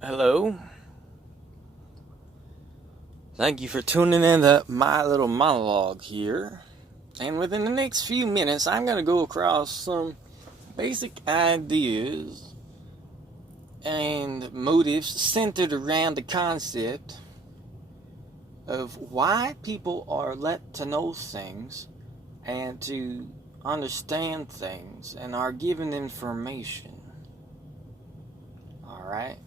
Hello. Thank you for tuning in to my little monologue here. And within the next few minutes, I'm going to go across some basic ideas and motives centered around the concept of why people are let to know things and to understand things and are given information. Alright?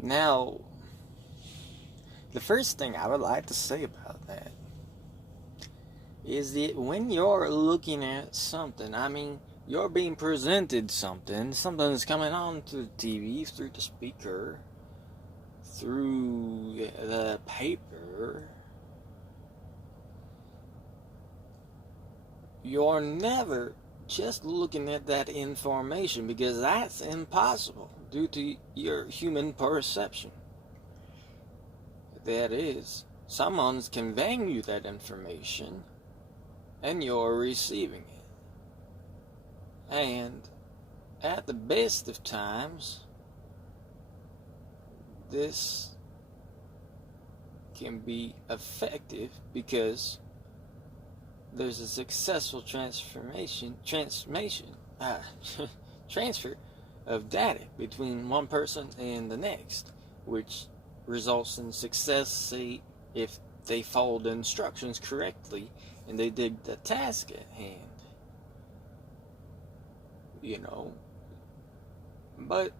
Now, the first thing I would like to say about that is that when you're looking at something, you're being presented something's coming on to the TV, through the speaker, through the paper. You're never just looking at that information, because that's impossible due to your human perception. That is, someone's conveying you that information and you're receiving it. And at the best of times, this can be effective because there's a successful transfer of data between one person and the next, which results in success, say, if they followed the instructions correctly and they did the task at hand. But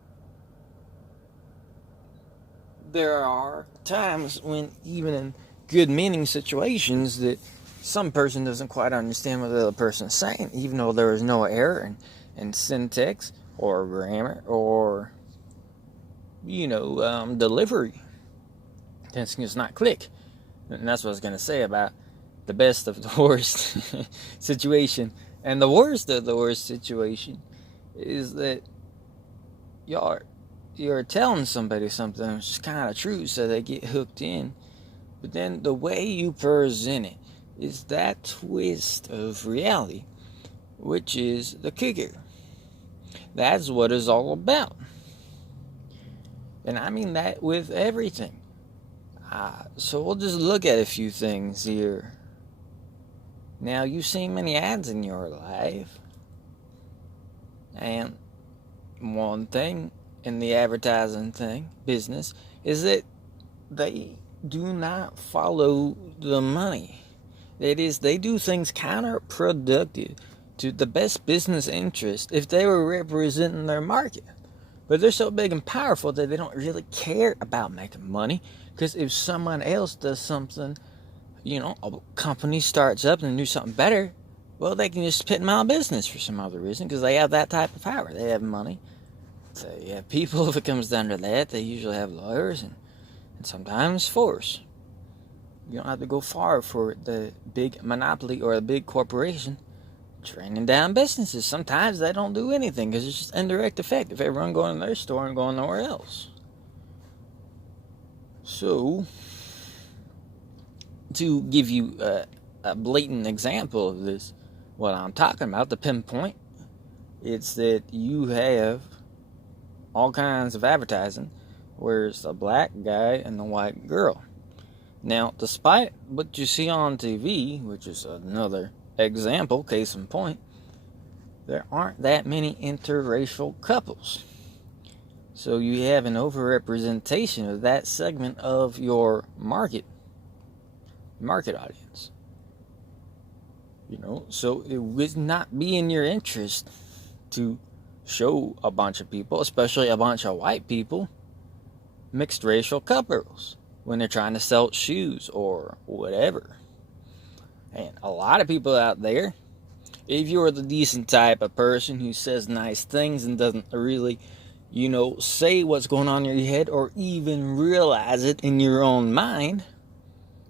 there are times when, even in good meaning situations, that some person doesn't quite understand what the other person's saying, even though there is no error in syntax or grammar or delivery. It's just not click. And that's what I was going to say about the best of the worst situation. And the worst of the worst situation is that you're telling somebody something which is kind of true, so they get hooked in. But then the way you present it is that twist of reality, which is the kicker. That's what it's all about. And I mean that with everything. So we'll just look at a few things here. Now, you've seen many ads in your life. And one thing in the advertising business is that they do not follow the money. That is, they do things counterproductive to the best business interest if they were representing their market. But they're so big and powerful that they don't really care about making money, because if someone else does something, a company starts up and do something better, well, they can just put them out of business for some other reason, because they have that type of power. They have money. They have people. If it comes down to that, they usually have lawyers and sometimes force. You don't have to go far for the big monopoly or a big corporation training down businesses. Sometimes they don't do anything because it's just indirect effect of everyone going to their store and going nowhere else. So, to give you a blatant example of this, what I'm talking about, the pinpoint, it's that you have all kinds of advertising where it's a black guy and a white girl. Now, despite what you see on TV, which is another example, case in point, there aren't that many interracial couples. So you have an overrepresentation of that segment of your market audience. So it would not be in your interest to show a bunch of people, especially a bunch of white people, mixed racial couples when they're trying to sell shoes or whatever. And a lot of people out there, if you're the decent type of person who says nice things and doesn't really, say what's going on in your head or even realize it in your own mind,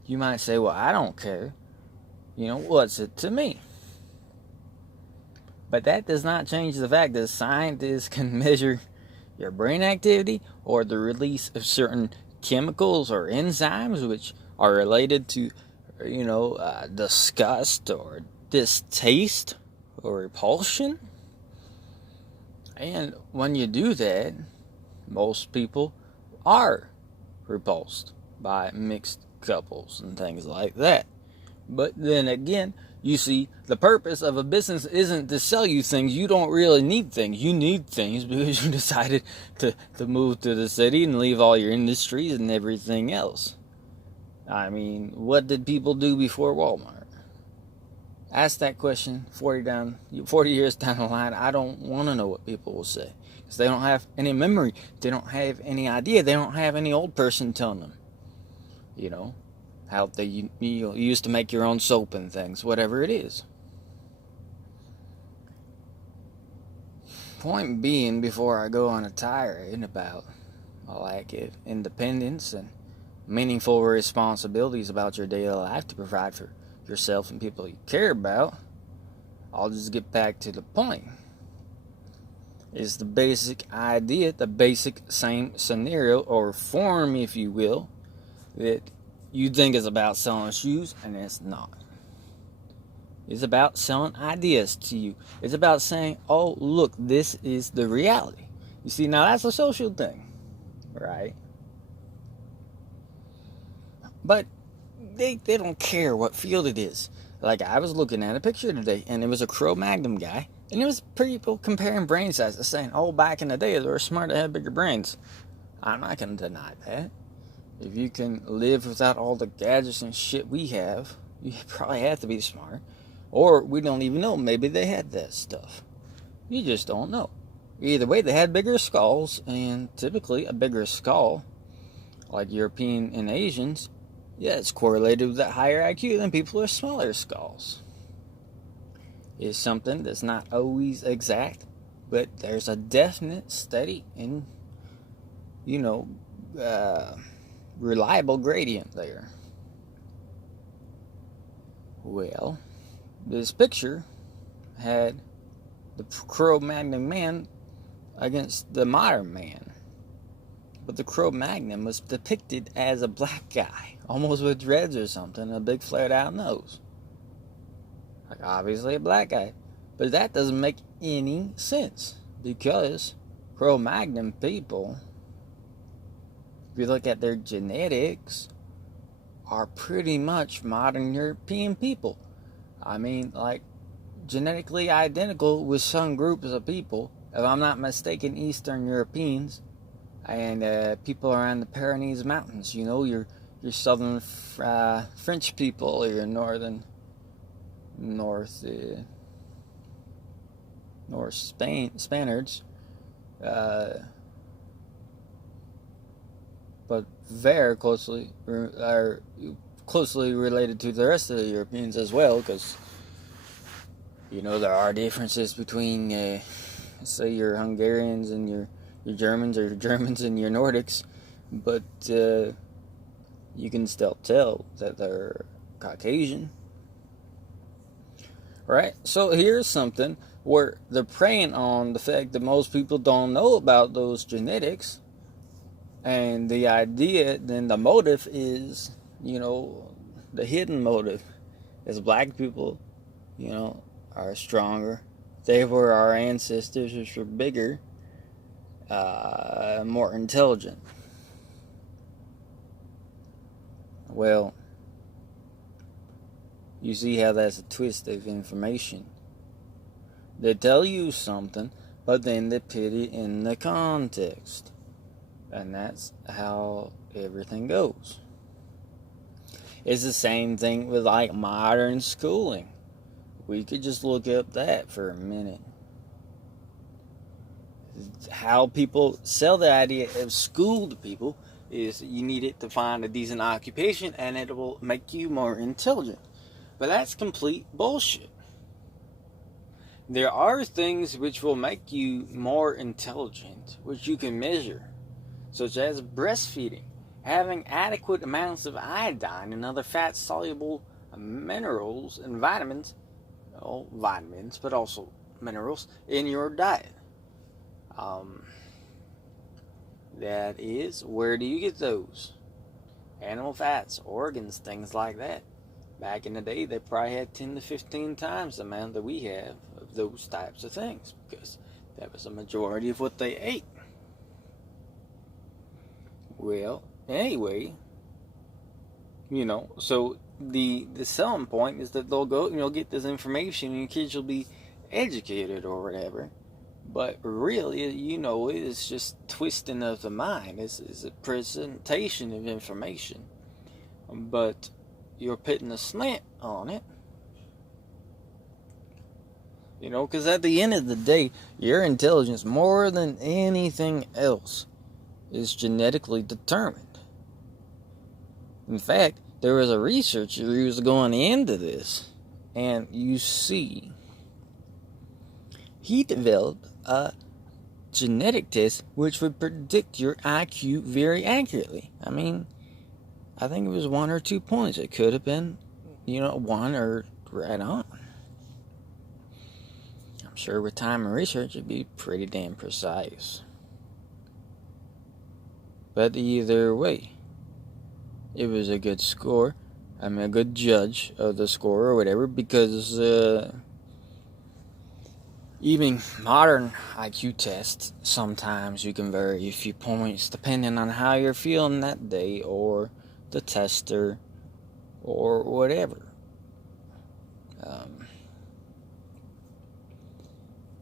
you might say, well, I don't care. What's it to me? But that does not change the fact that scientists can measure your brain activity or the release of certain chemicals or enzymes which are related to, disgust or distaste or repulsion. And when you do that, most people are repulsed by mixed couples and things like that. But then again, you see, the purpose of a business isn't to sell you things. You don't really need things. You need things because you decided to move to the city and leave all your industries and everything else. I mean, what did people do before Walmart? Ask that question 40 years down the line. I don't want to know what people will say. Because they don't have any memory. They don't have any idea. They don't have any old person telling them. You know, how they you used to make your own soap and things. Whatever it is. Point being, before I go on a tirade about a lack of independence and meaningful responsibilities about your daily life to provide for yourself and people you care about, I'll just get back to the point. Is the basic idea, the basic same scenario or form, if you will, that you think is about selling shoes, and it's not. It's about selling ideas to you. It's about saying, oh, look, this is the reality. You see, now that's a social thing, right? But they don't care what field it is. Like, I was looking at a picture today, and it was a Cro-Magnon guy, and it was people comparing brain sizes, saying, oh, back in the day, they were smart to have bigger brains. I'm not going to deny that. If you can live without all the gadgets and shit we have, you probably have to be smart. Or we don't even know. Maybe they had that stuff. You just don't know. Either way, they had bigger skulls, and typically a bigger skull, like European and Asians, yeah, it's correlated with that higher IQ than people with smaller skulls. It's something that's not always exact, but there's a definite, steady, and, reliable gradient there. Well, this picture had the Cro-Magnon man against the modern man. But the Cro-Magnon was depicted as a black guy, almost with dreads or something, a big flared out nose. Like, obviously a black guy. But that doesn't make any sense, because Cro-Magnon people, if you look at their genetics, are pretty much modern European people. I mean, like, genetically identical with some groups of people. If I'm not mistaken, Eastern Europeans and people around the Pyrenees Mountains. You know, your southern French people, or your north Spaniards, but very closely related to the rest of the Europeans as well, because there are differences between say your Hungarians and your Germans, or your Germans and your Nordics, but you can still tell that they're Caucasian, right? So here's something where they're preying on the fact that most people don't know about those genetics, and the idea, then the motive is, the hidden motive is black people, are stronger. They were our ancestors, which were bigger, more intelligent. Well, you see how that's a twist of information. They tell you something, but then they put it in the context. And that's how everything goes. It's the same thing with, like, modern schooling. We could just look up that for a minute. How people sell the idea of school to people is you need it to find a decent occupation and it will make you more intelligent. But that's complete bullshit. There are things which will make you more intelligent, which you can measure, such as breastfeeding, having adequate amounts of iodine and other fat-soluble minerals and vitamins, but also minerals, in your diet. That is, where do you get those? Animal fats, organs, things like that. Back in the day, they probably had 10 to 15 times the amount that we have of those types of things, because That was a majority of what they ate. Well, anyway, so the selling point is that they'll go, get this information and your kids will be educated or whatever. But really, it's just twisting of the mind. It's a presentation of information. But you're putting a slant on it. Because at the end of the day, your intelligence, more than anything else, is genetically determined. In fact, there was a researcher who was going into this, and you see, he developed a genetic test which would predict your IQ very accurately. I mean, I think it was 1 or 2 points. It could have been, 1 or right on. I'm sure with time and research it'd be pretty damn precise. But either way, it was a good score. I mean, a good judge of the score or whatever, because even modern IQ tests, sometimes you can vary a few points depending on how you're feeling that day or the tester or whatever.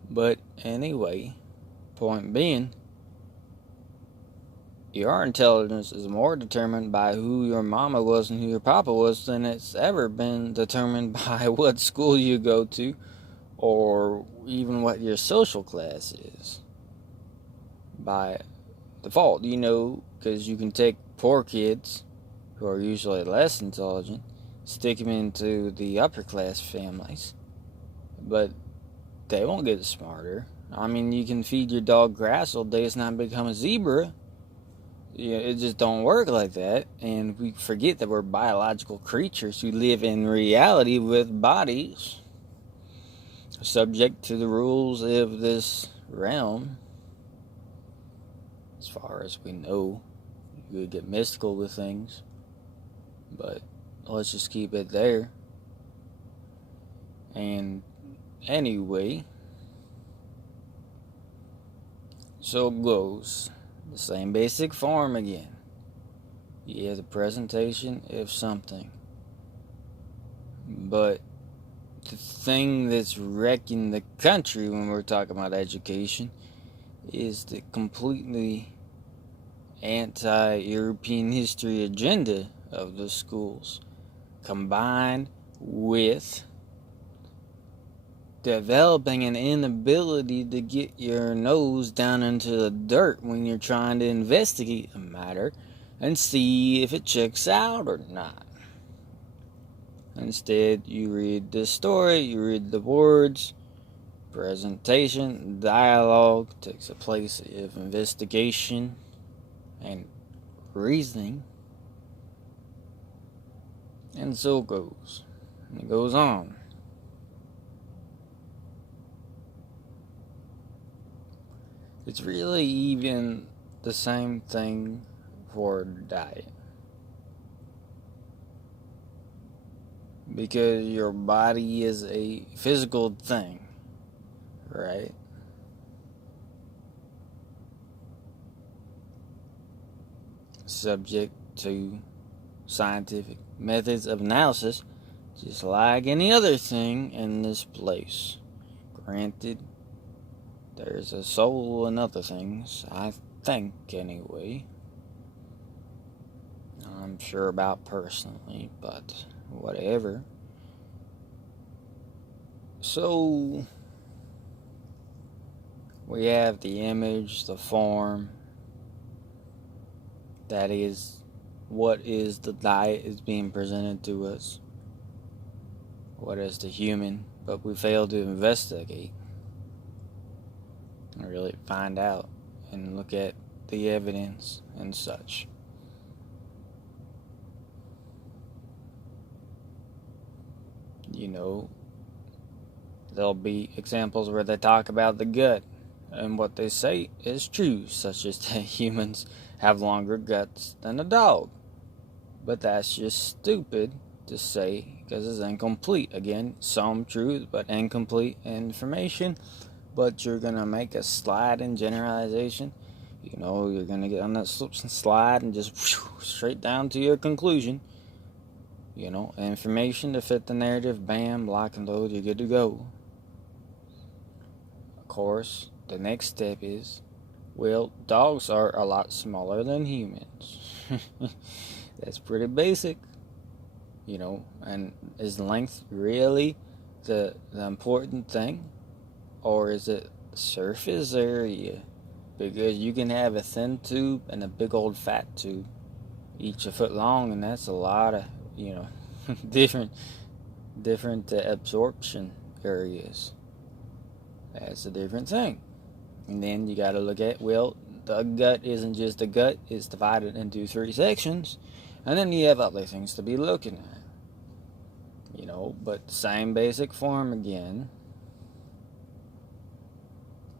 But anyway, point being, your intelligence is more determined by who your mama was and who your papa was than it's ever been determined by what school you go to or even what your social class is. By default, because you can take poor kids who are usually less intelligent, stick them into the upper class families, but they won't get smarter. I mean, you can feed your dog grass all day, it's not become a zebra. It just don't work like that, and we forget that we're biological creatures who live in reality with bodies subject to the rules of this realm. As far as we know, you could get mystical with things, but let's just keep it there. And anyway, so it goes. The same basic form again. You have the presentation of something. But the thing that's wrecking the country when we're talking about education is the completely anti-European history agenda of the schools, combined with developing an inability to get your nose down into the dirt when you're trying to investigate a matter and see if it checks out or not. Instead, you read the story, you read the words, presentation, dialogue takes a place of investigation and reasoning, and so it goes. And it goes on. It's really even the same thing for diet. Because your body is a physical thing, right? Subject to scientific methods of analysis, just like any other thing in this place. Granted, there's a soul in other things, I think, anyway. I'm sure about personally, but whatever. So, we have the image, the form. That is what is the diet is being presented to us. What is the human, but we fail to investigate. And really find out and look at the evidence and such. There'll be examples where they talk about the gut, and what they say is true, such as that humans have longer guts than a dog. But that's just stupid to say because it's incomplete. Again, some truth, but incomplete information. but you're going to make a slide in generalization. You're going to get on that slip and slide and just straight down to your conclusion. Information to fit the narrative, bam, lock and load, you're good to go. Of course, the next step is, well, dogs are a lot smaller than humans. That's pretty basic. And is length really the important thing? Or is it surface area? Because you can have a thin tube and a big old fat tube, each a foot long, and that's a lot of, different absorption areas. That's a different thing. And then you got to look at, well, the gut isn't just a gut, it's divided into 3 sections. And then you have other things to be looking at. But same basic form again.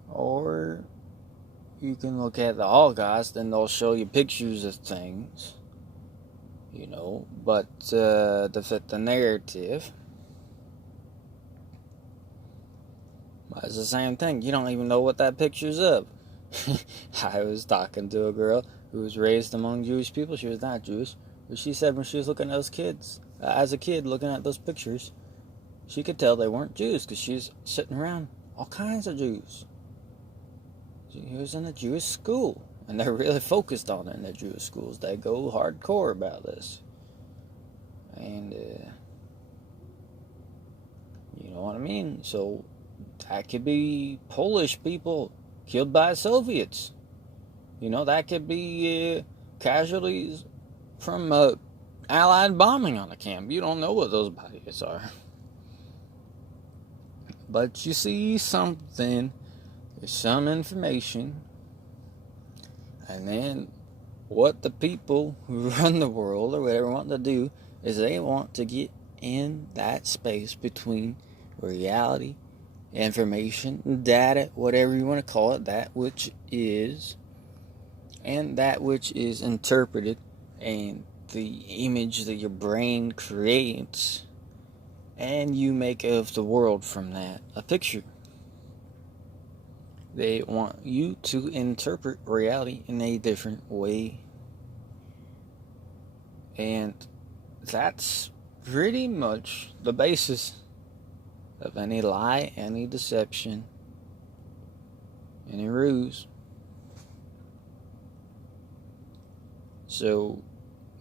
Or you can look at the Holocaust and they'll show you pictures of things. But to fit the narrative, it's the same thing. You don't even know what that picture's of. I was talking to a girl who was raised among Jewish people. She was not Jewish, but she said when she was looking at those kids, as a kid looking at those pictures, she could tell they weren't Jews because she was sitting around all kinds of Jews. She was in a Jewish school, and they're really focused on it in their Jewish schools. They go hardcore about this. And, you know what I mean? So, that could be Polish people killed by Soviets. That could be casualties from Allied bombing on a camp. You don't know what those bodies are. But you see something, there's some information, and then what the people who run the world or whatever want to do is they want to get in that space between reality, information, data, whatever you want to call it, that which is, and that which is interpreted, and the image that your brain creates, and you make of the world from that a picture. They want you to interpret reality in a different way. And that's pretty much the basis of any lie, any deception, any ruse. So,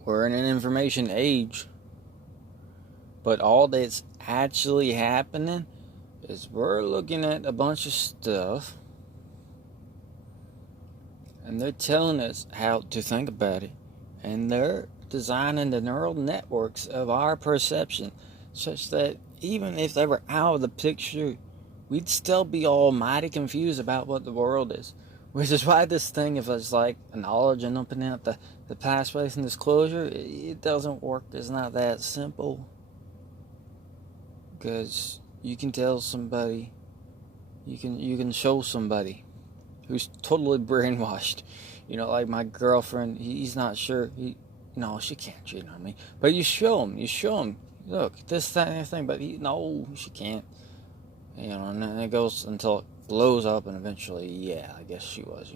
we're in an information age, but all that's actually happening is we're looking at a bunch of stuff, and they're telling us how to think about it, and they're designing the neural networks of our perception such that even if they were out of the picture, we'd still be almighty confused about what the world is. Which is why this thing, if it's like knowledge and opening up the past, place, and disclosure, it doesn't work. It's not that simple. Because you can tell somebody, you can show somebody who's totally brainwashed. Like my girlfriend, he's not sure. No, she can't cheat on me. But you show him. Look, this, that, and everything. But no, she can't. And then it goes until it blows up, and eventually, yeah, I guess she was,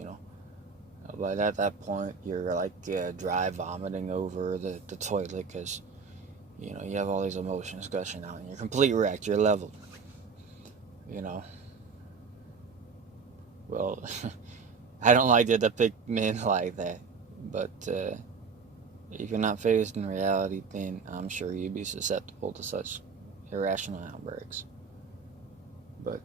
But at that point, you're like dry vomiting over the toilet because, you have all these emotions gushing out, and you're completely wrecked. You're leveled. Well, I don't like to depict men like that, but if you're not faced in reality, then I'm sure you'd be susceptible to such irrational outbreaks. But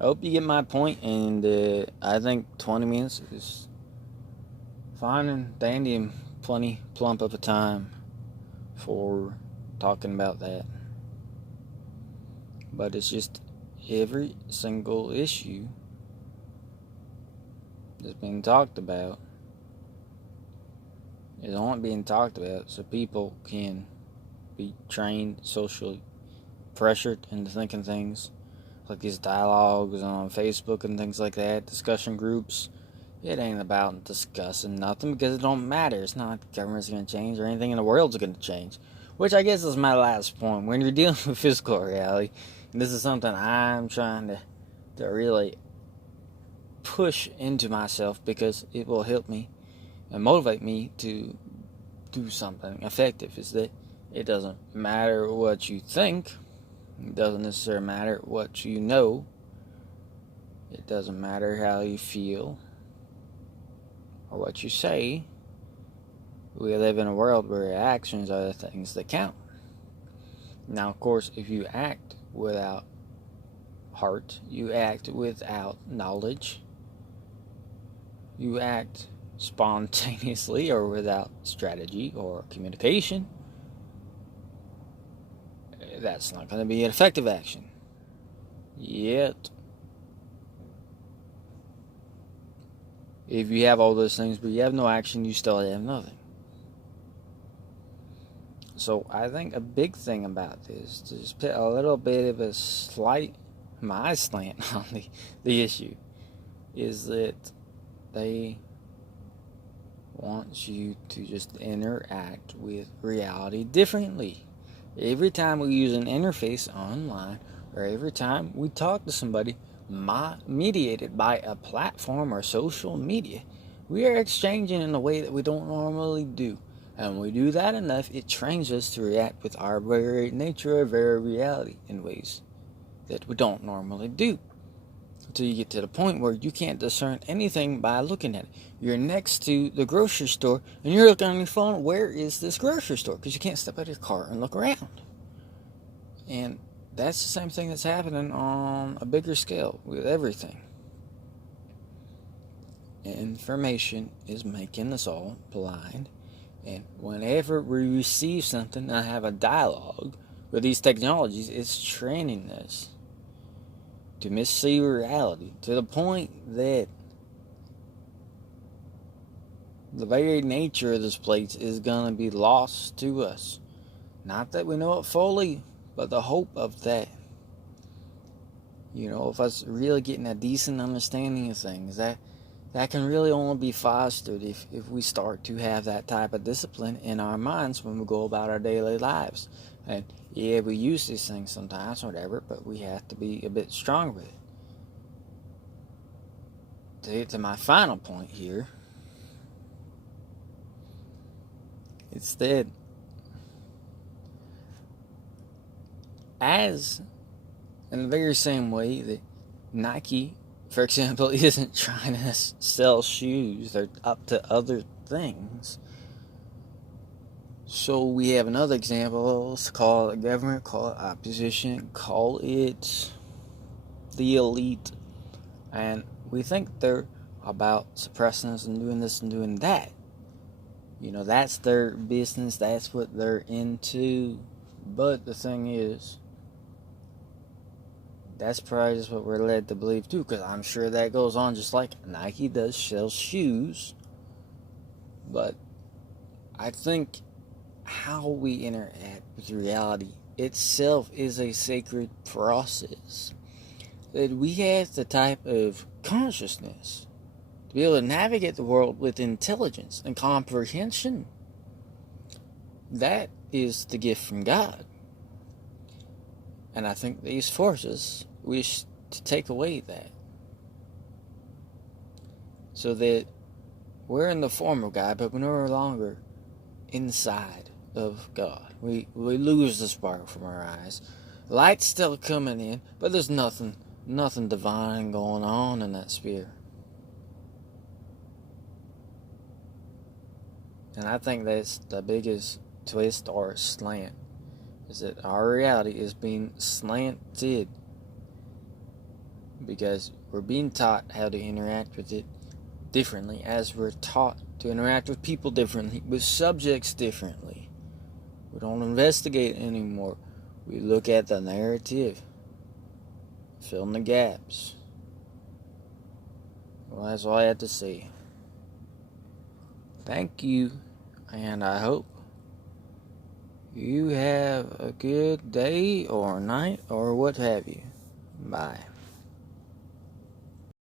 I hope you get my point, and I think 20 minutes is fine and dandy and plenty plump of a time for talking about that. But it's just every single issue that's being talked about is only being talked about so people can be trained, socially pressured into thinking things like these dialogues on Facebook and things like that, discussion groups. It ain't about discussing nothing because it don't matter. It's not like the government's going to change or anything in the world's going to change. Which I guess is my last point. When you're dealing with physical reality, This is something I'm trying to really push into myself because it will help me and motivate me to do something effective. Is that it doesn't matter what you think, it doesn't necessarily matter what you know, it doesn't matter how you feel or what you say. We live in a world where actions are the things that count. Now, of course, if you act without heart, you act without knowledge, you act spontaneously or without strategy or communication, that's not going to be an effective action. Yet, if you have all those things but you have no action, you still have nothing. So I think a big thing about this, to just put a little bit of a my slant on the issue, is that they want you to just interact with reality differently. Every time we use an interface online, or every time we talk to somebody mediated by a platform or social media, we are exchanging in a way that we don't normally do. And when we do that enough, it trains us to react with our very nature, our very reality, in ways that we don't normally do. Until you get to the point where you can't discern anything by looking at it. You're next to the grocery store, and you're looking on your phone, where is this grocery store? Because you can't step out of your car and look around. And that's the same thing that's happening on a bigger scale with everything. Information is making us all blind. And whenever we receive something and have a dialogue with these technologies, it's training us to missee reality to the point that the very nature of this place is going to be lost to us. Not that we know it fully, but the hope of that. Of us really getting a decent understanding of things, that can really only be fostered if we start to have that type of discipline in our minds when we go about our daily lives. And yeah, we use these things sometimes, whatever, but we have to be a bit stronger with it. To get to my final point here, it's that as in the very same way that Nike, for example, isn't trying to sell shoes, they're up to other things. So we have another example. Let's call it government, call it opposition, call it the elite. And we think they're about suppressing us and doing this and doing that. That's their business, that's what they're into. But the thing is, that's probably just what we're led to believe too, because I'm sure that goes on just like Nike does sell shoes. But I think how we interact with reality itself is a sacred process. That we have the type of consciousness to be able to navigate the world with intelligence and comprehension. That is the gift from God. And I think these forces wish to take away that. So that we're in the form of God, but we're no longer inside of God. We lose the spark from our eyes. Light's still coming in, but there's nothing divine going on in that sphere. And I think that's the biggest twist or slant, is that our reality is being slanted because we're being taught how to interact with it differently, as we're taught to interact with people differently, with subjects differently. We don't investigate anymore. We look at the narrative, fill in the gaps. Well, that's all I had to say. Thank you, and I hope you have a good day or night or what have you. Bye.